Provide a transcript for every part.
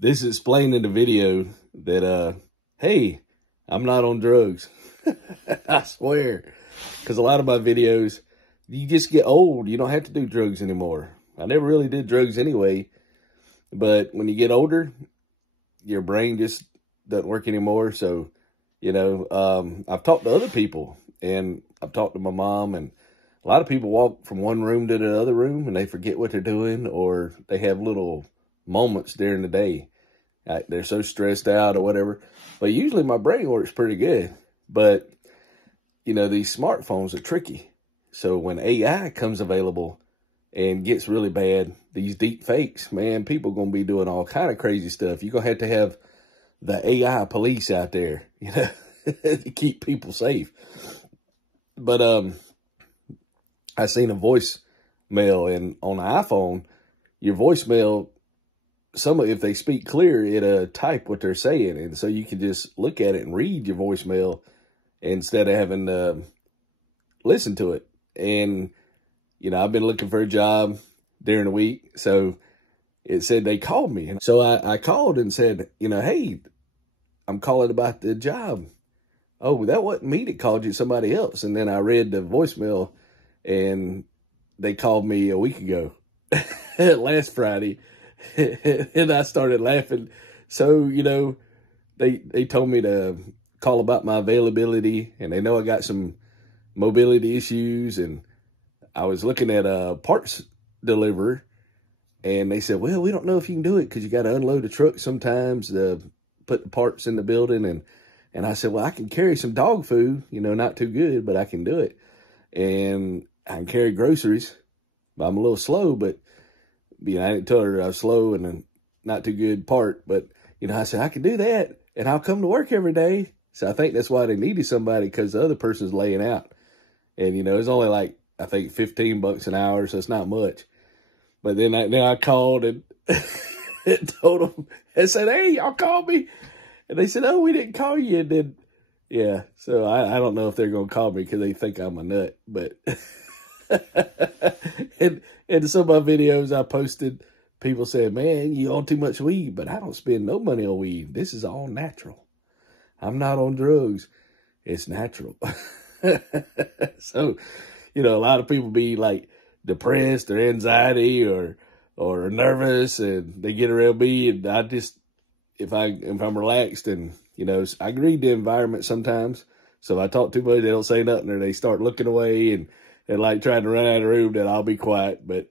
This explained in the video that, hey, I'm not on drugs. I swear. Because a lot of my videos, you just get old. You don't have to do drugs anymore. I never really did drugs anyway. But when you get older, your brain just doesn't work anymore. So, you know, I've talked to other people, and I've talked to my mom, and a lot of people walk from one room to the other room and they forget what they're doing, or they have little moments during the day. They're so stressed out or whatever. But usually my brain works pretty good. But, you know, these smartphones are tricky. So when AI comes available and gets really bad, these deep fakes, man, people going to be doing all kind of crazy stuff. You're going to have the AI police out there, you know, to keep people safe. But I seen a voicemail, and on the iPhone, your voicemail, if they speak clear, it type what they're saying. And so you can just look at it and read your voicemail instead of having to listen to it. And, you know, I've been looking for a job during the week. So it said they called me. And so I called and said, you know, hey, I'm calling about the job. Oh, that wasn't me that called you, somebody else. And then I read the voicemail, and they called me a week ago, last Friday. And I started laughing. So, you know, they told me to call about my availability, and they know I got some mobility issues. And I was looking at a parts deliverer, and they said, well, we don't know if you can do it because you got to unload the truck sometimes to put the parts in the building. And I said, well, I can carry some dog food, you know, not too good, but I can do it. And I can carry groceries, but I'm a little slow. But, you know, I didn't tell her I was slow and a not too good part. But, you know, I said, I can do that, and I'll come to work every day. So I think that's why they needed somebody, because the other person's laying out. And, you know, it's only like, I think, $15 an hour, so it's not much. But then I called and told them, I said, hey, y'all called me. And they said, oh, we didn't call you. And then, yeah, so I don't know if they're going to call me because they think I'm a nut. But, and some of my videos I posted, people said, man, you on too much weed. But I don't spend no money on weed. This is all natural. I'm not on drugs. It's natural. So, you know, a lot of people be like depressed or anxiety or nervous, and they get around me, and I just, if I'm relaxed, and, you know, I read the environment sometimes. So if I talk too much, they don't say nothing, or they start looking away and like trying to run out of the room, then I'll be quiet. But,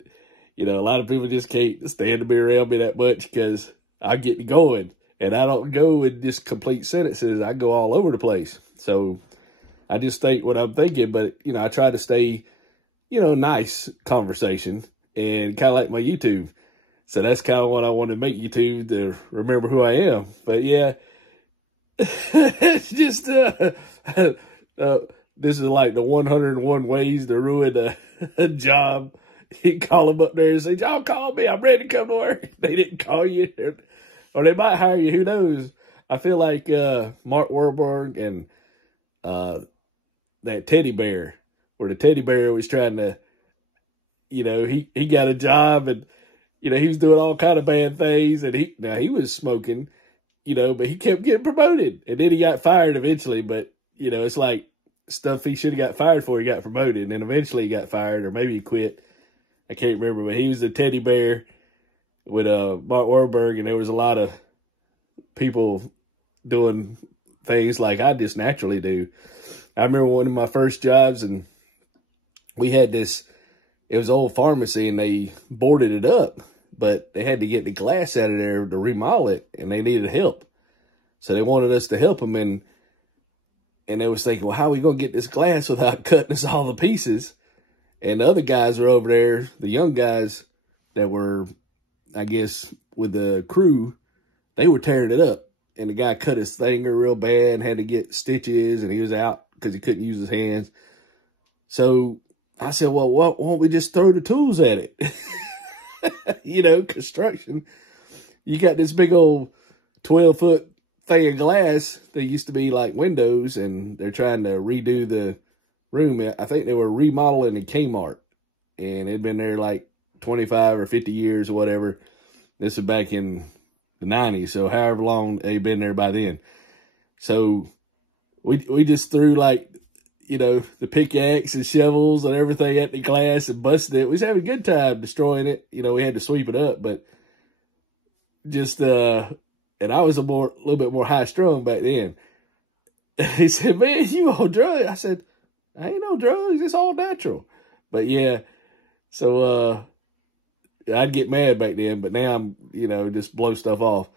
you know, a lot of people just can't stand to be around me that much because I get going, and I don't go in just complete sentences. I go all over the place. So I just think what I'm thinking, but, you know, I try to stay, you know, nice conversation, and kind of like my YouTube. So that's kind of what I want to make YouTube, to remember who I am. But yeah, it's just, this is like the 101 ways to ruin a job. You call them up there and say, y'all call me, I'm ready to come to work. They didn't call you, or they might hire you, who knows? I feel like Mark Wahlberg and that teddy bear, where the teddy bear was trying to, you know, he got a job, and, you know, he was doing all kind of bad things, and he was smoking, you know, but he kept getting promoted, and then he got fired eventually. But, you know, it's like stuff he should have got fired for, he got promoted, and then eventually he got fired, or maybe he quit. I can't remember, but he was a teddy bear with Mark Wahlberg, and there was a lot of people doing things like I just naturally do. I remember one of my first jobs, and we had this, it was an old pharmacy, and they boarded it up, but they had to get the glass out of there to remodel it, and they needed help. So they wanted us to help them, and they was thinking, well, how are we going to get this glass without cutting us all the pieces? And the other guys were over there, the young guys that were, I guess, with the crew, they were tearing it up. And the guy cut his finger real bad and had to get stitches, and he was out because he couldn't use his hands. So I said, well, why won't we just throw the tools at it? You know, construction. You got this big old 12-foot thing of glass that used to be like windows, and they're trying to redo the room. I think they were remodeling in Kmart, and it'd been there like 25 or 50 years or whatever. This is back in the 90s. So however long they've been there by then. So we just threw like, you know, the pickaxe and shovels and everything at the glass and busted it. We was having a good time destroying it. You know, we had to sweep it up, but just, and I was a little bit more high strung back then. He said, man, you on drugs? I said, I ain't on drugs. It's all natural. But yeah, so, I'd get mad back then, but now I'm, you know, just blow stuff off.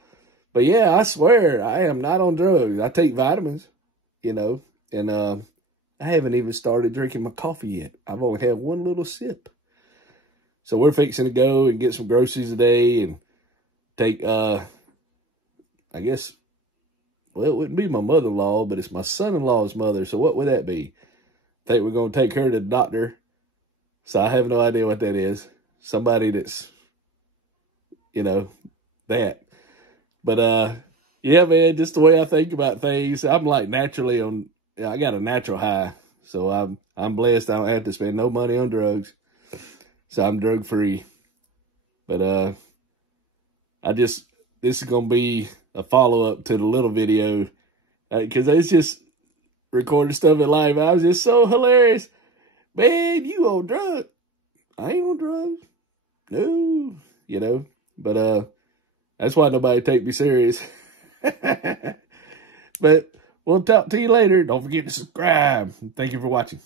But yeah, I swear I am not on drugs. I take vitamins, you know, and, I haven't even started drinking my coffee yet. I've only had one little sip. So we're fixing to go and get some groceries today and take, I guess, well, it wouldn't be my mother-in-law, but it's my son-in-law's mother. So what would that be? I think we're going to take her to the doctor. So I have no idea what that is. Somebody that's, you know, that. But, yeah, man, just the way I think about things, I'm like naturally on, I got a natural high. So I'm blessed. I don't have to spend no money on drugs. So I'm drug free. But, this is going to be a follow-up to the little video. Because it's just recording stuff in live. I was just so hilarious. Man, you on drugs. I ain't on drugs. No, you know. But that's why nobody take me serious. But we'll talk to you later. Don't forget to subscribe. Thank you for watching.